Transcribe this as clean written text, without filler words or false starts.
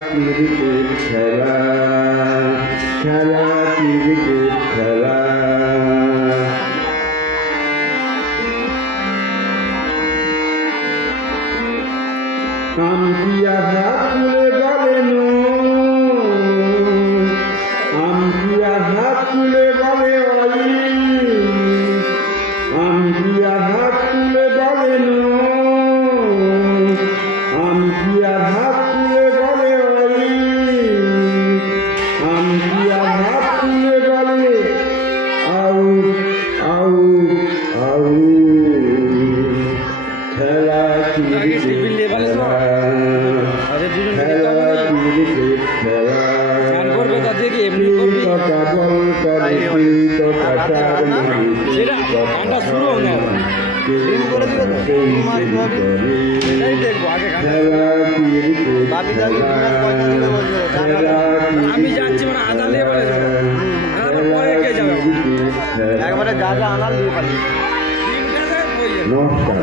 Cricket খেলা খেলা cricket খেলা আমকিয়া হাত তুলে বলেন আমকিয়া হাত তুলে বলে আমকিয়া হাত তুলে বলেন আমকিয়া হাত তুলে বলে আমকিয়া হাত তুলে বলে আউট আউট আউট খেলা ক্রিকেট খেলা খেলা ক্রিকেট খেলা আমি যাচ্ছি মানে আধার নিয়ে বলে পরে কে যাবে একবারে যা যা আনার নিয়ে পারি নমস্কার।